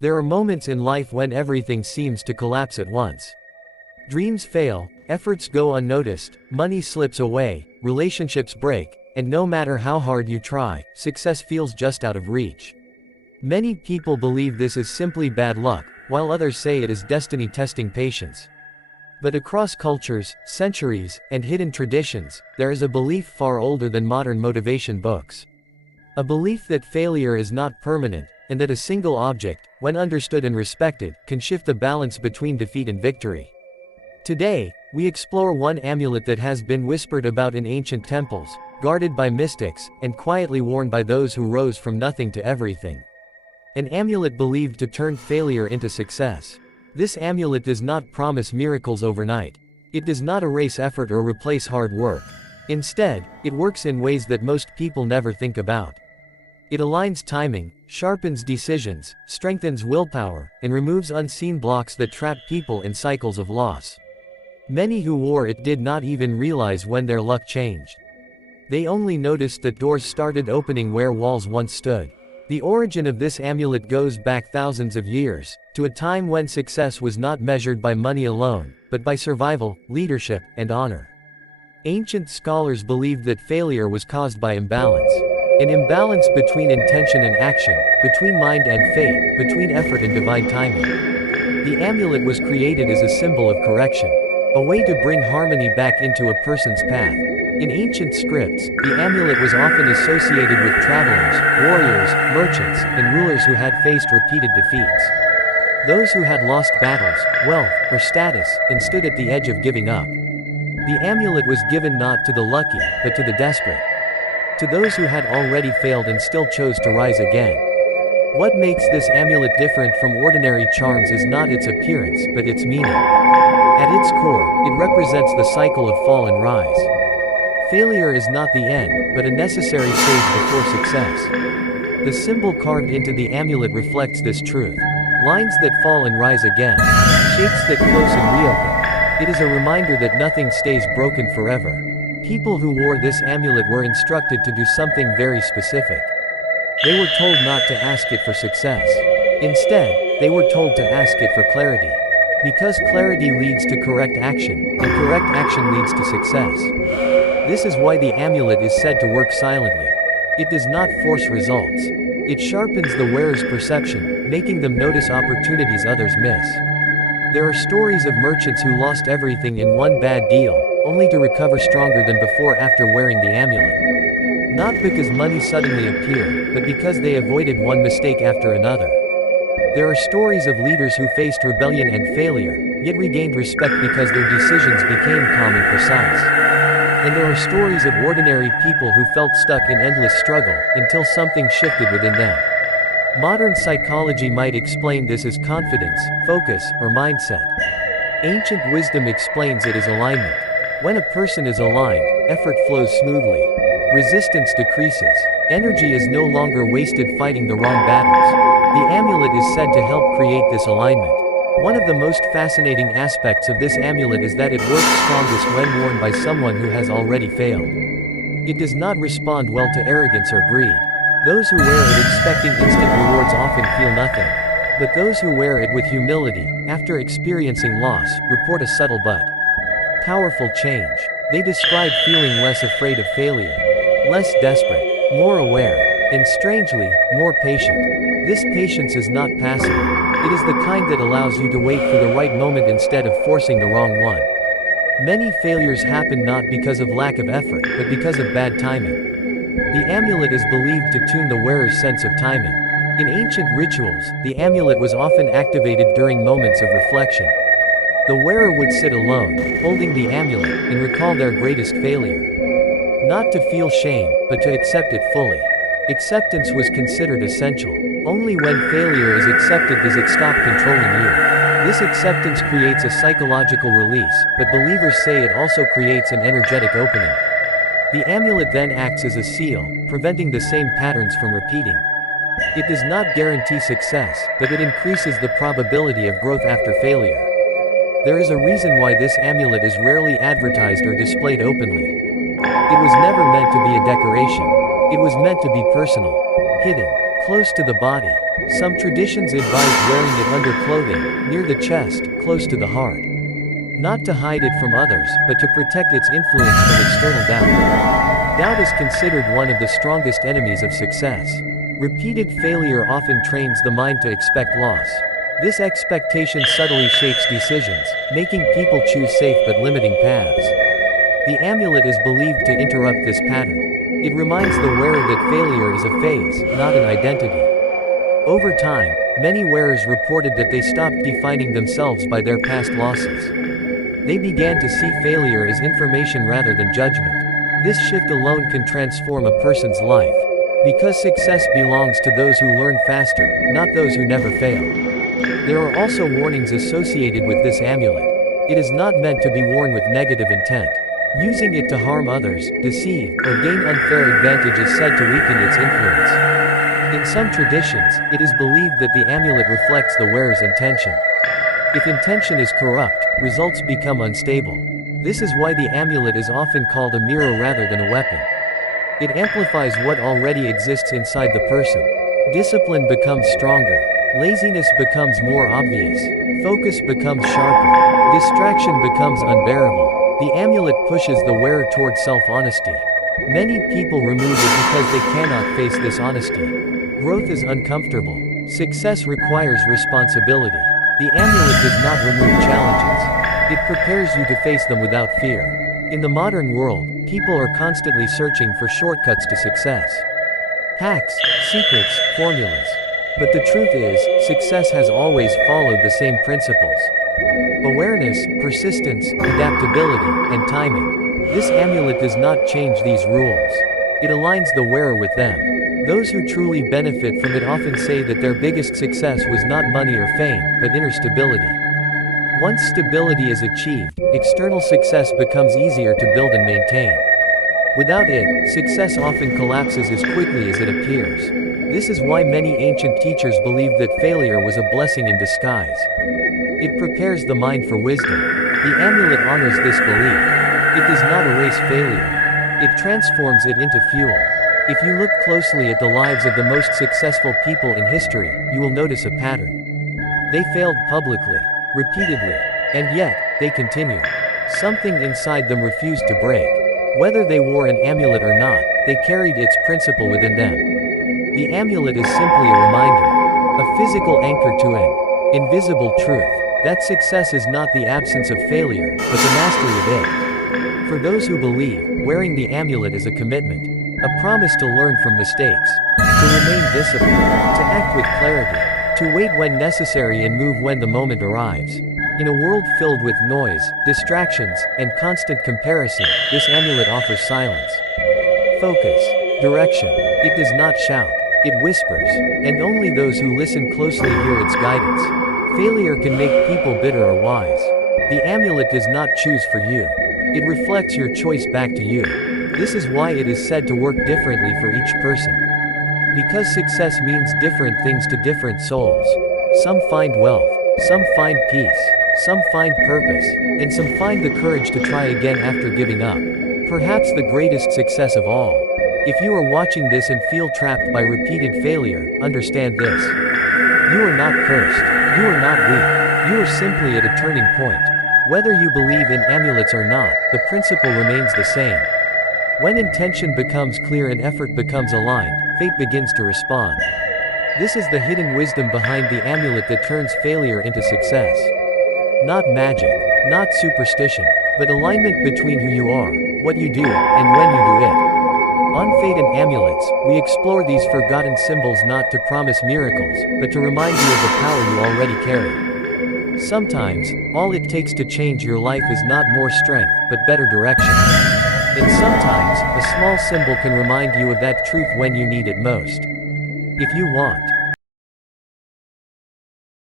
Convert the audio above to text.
There are moments in life when everything seems to collapse at once. Dreams fail, efforts go unnoticed, money slips away, relationships break, and no matter how hard you try, success feels just out of reach. Many people believe this is simply bad luck, while others say it is destiny testing patience. But across cultures, centuries, and hidden traditions, there is a belief far older than modern motivation books. A belief that failure is not permanent, and that a single object, when understood and respected, can shift the balance between defeat and victory. Today, we explore one amulet that has been whispered about in ancient temples, guarded by mystics, and quietly worn by those who rose from nothing to everything. An amulet believed to turn failure into success. This amulet does not promise miracles overnight. It does not erase effort or replace hard work. Instead, it works in ways that most people never think about. It aligns timing, sharpens decisions, strengthens willpower, and removes unseen blocks that trap people in cycles of loss. Many who wore it did not even realize when their luck changed. They only noticed that doors started opening where walls once stood. The origin of this amulet goes back thousands of years, to a time when success was not measured by money alone, but by survival, leadership, and honor. Ancient scholars believed that failure was caused by imbalance. An imbalance between intention and action, between mind and fate, between effort and divine timing. The amulet was created as a symbol of correction, a way to bring harmony back into a person's path. In ancient scripts, the amulet was often associated with travelers, warriors, merchants, and rulers who had faced repeated defeats. Those who had lost battles, wealth, or status, and stood at the edge of giving up. The amulet was given not to the lucky, but to the desperate. To those who had already failed and still chose to rise again. What makes this amulet different from ordinary charms is not its appearance, but its meaning. At its core, it represents the cycle of fall and rise. Failure is not the end, but a necessary stage before success. The symbol carved into the amulet reflects this truth. Lines that fall and rise again. Shapes that close and reopen. It is a reminder that nothing stays broken forever. People who wore this amulet were instructed to do something very specific. They were told not to ask it for success. Instead, they were told to ask it for clarity. Because clarity leads to correct action, and correct action leads to success. This is why the amulet is said to work silently. It does not force results. It sharpens the wearer's perception, making them notice opportunities others miss. There are stories of merchants who lost everything in one bad deal, only to recover stronger than before after wearing the amulet. Not because money suddenly appeared, but because they avoided one mistake after another. There are stories of leaders who faced rebellion and failure, yet regained respect because their decisions became calm and precise. And there are stories of ordinary people who felt stuck in endless struggle, until something shifted within them. Modern psychology might explain this as confidence, focus, or mindset. Ancient wisdom explains it as alignment. When a person is aligned, effort flows smoothly. Resistance decreases. Energy is no longer wasted fighting the wrong battles. The amulet is said to help create this alignment. One of the most fascinating aspects of this amulet is that it works strongest when worn by someone who has already failed. It does not respond well to arrogance or greed. Those who wear it expecting instant rewards often feel nothing. But those who wear it with humility, after experiencing loss, report a subtle but powerful change. They describe feeling less afraid of failure, less desperate, more aware, and strangely, more patient. This patience is not passive. It is the kind that allows you to wait for the right moment instead of forcing the wrong one. Many failures happen not because of lack of effort, but because of bad timing. The amulet is believed to tune the wearer's sense of timing. In ancient rituals, the amulet was often activated during moments of reflection. The wearer would sit alone, holding the amulet, and recall their greatest failure. Not to feel shame, but to accept it fully. Acceptance was considered essential. Only when failure is accepted does it stop controlling you. This acceptance creates a psychological release, but believers say it also creates an energetic opening. The amulet then acts as a seal, preventing the same patterns from repeating. It does not guarantee success, but it increases the probability of growth after failure. There is a reason why this amulet is rarely advertised or displayed openly. It was never meant to be a decoration. It was meant to be personal, hidden, close to the body. Some traditions advise wearing it under clothing, near the chest, close to the heart. Not to hide it from others, but to protect its influence from external doubt. Doubt is considered one of the strongest enemies of success. Repeated failure often trains the mind to expect loss. This expectation subtly shapes decisions, making people choose safe but limiting paths. The amulet is believed to interrupt this pattern. It reminds the wearer that failure is a phase, not an identity. Over time, many wearers reported that they stopped defining themselves by their past losses. They began to see failure as information rather than judgment. This shift alone can transform a person's life. Because success belongs to those who learn faster, not those who never fail. There are also warnings associated with this amulet. It is not meant to be worn with negative intent. Using it to harm others, deceive, or gain unfair advantage is said to weaken its influence. In some traditions, it is believed that the amulet reflects the wearer's intention. If intention is corrupt, results become unstable. This is why the amulet is often called a mirror rather than a weapon. It amplifies what already exists inside the person. Discipline becomes stronger. Laziness becomes more obvious. Focus becomes sharper. Distraction becomes unbearable. The amulet pushes the wearer toward self-honesty. Many people remove it because they cannot face this honesty. Growth is uncomfortable. Success requires responsibility. The amulet does not remove challenges. It prepares you to face them without fear. In the modern world, people are constantly searching for shortcuts to success. Hacks, secrets, formulas. But the truth is, success has always followed the same principles. Awareness, persistence, adaptability, and timing. This amulet does not change these rules. It aligns the wearer with them. Those who truly benefit from it often say that their biggest success was not money or fame, but inner stability. Once stability is achieved, external success becomes easier to build and maintain. Without it, success often collapses as quickly as it appears. This is why many ancient teachers believed that failure was a blessing in disguise. It prepares the mind for wisdom. The amulet honors this belief. It does not erase failure. It transforms it into fuel. If you look closely at the lives of the most successful people in history, you will notice a pattern. They failed publicly, repeatedly, and yet, they continued. Something inside them refused to break. Whether they wore an amulet or not, they carried its principle within them. The amulet is simply a reminder, a physical anchor to an invisible truth, that success is not the absence of failure, but the mastery of it. For those who believe, wearing the amulet is a commitment, a promise to learn from mistakes, to remain disciplined, to act with clarity, to wait when necessary and move when the moment arrives. In a world filled with noise, distractions, and constant comparison, this amulet offers silence. Focus. Direction. It does not shout. It whispers, and only those who listen closely hear its guidance. Failure can make people bitter or wise. The amulet does not choose for you. It reflects your choice back to you. This is why it is said to work differently for each person. Because success means different things to different souls. Some find wealth, some find peace, some find purpose, and some find the courage to try again after giving up. Perhaps the greatest success of all. If you are watching this and feel trapped by repeated failure, understand this. You are not cursed. You are not weak. You are simply at a turning point. Whether you believe in amulets or not, the principle remains the same. When intention becomes clear and effort becomes aligned, fate begins to respond. This is the hidden wisdom behind the amulet that turns failure into success. Not magic, not superstition, but alignment between who you are, what you do, and when you do it. On Fate and Amulets, we explore these forgotten symbols not to promise miracles, but to remind you of the power you already carry. Sometimes, all it takes to change your life is not more strength, but better direction. And sometimes, a small symbol can remind you of that truth when you need it most. If you want